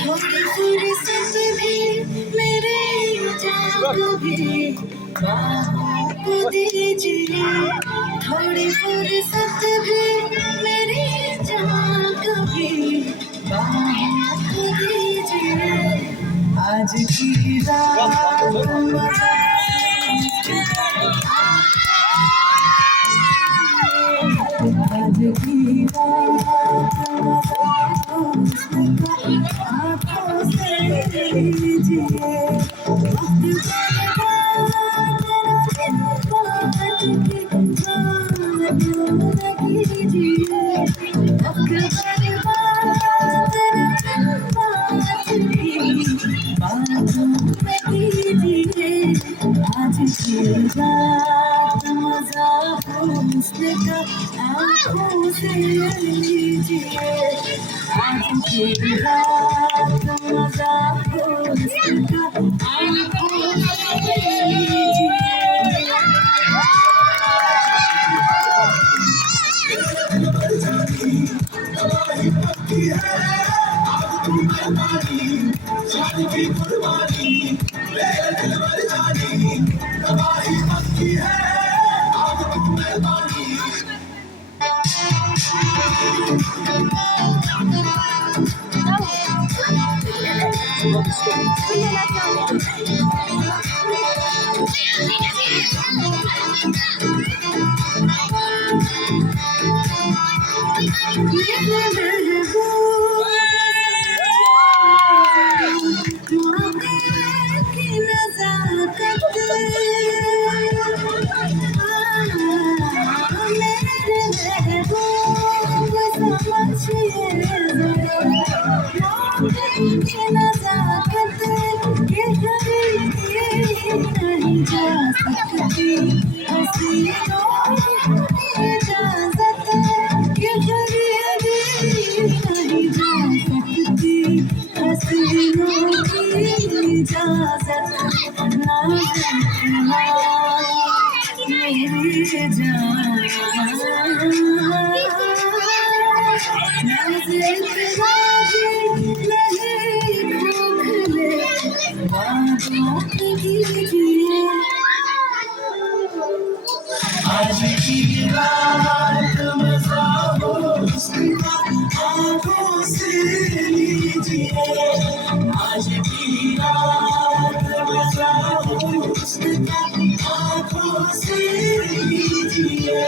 थोड़ी फुर्सत भी मेरे जागो भी बाहों को दीजिए, थोड़ी फुर्सत भी मेरी जागो भी बाहों को दीजिए। आज की रात मजा आज की रात आँखों से लीजिए, वक्त बर्बाद की बात कीजिए, वक्त बर्बाद की बात कीजिए। आज की रात मजा हुस्न का आँखों से लीजिए, आज की रात मजा हुस्न का आँखों से लीजिए। नहीं जा सकती हसीनों की इजाज़त के ज़रिए नहीं जा सकती हसीनों की इजाज़त ना मेरी जान आज की रात मजा हुस्न का आँखों से लीजिए, आज की रात मजा हुस्न का आँखों से लीजिए।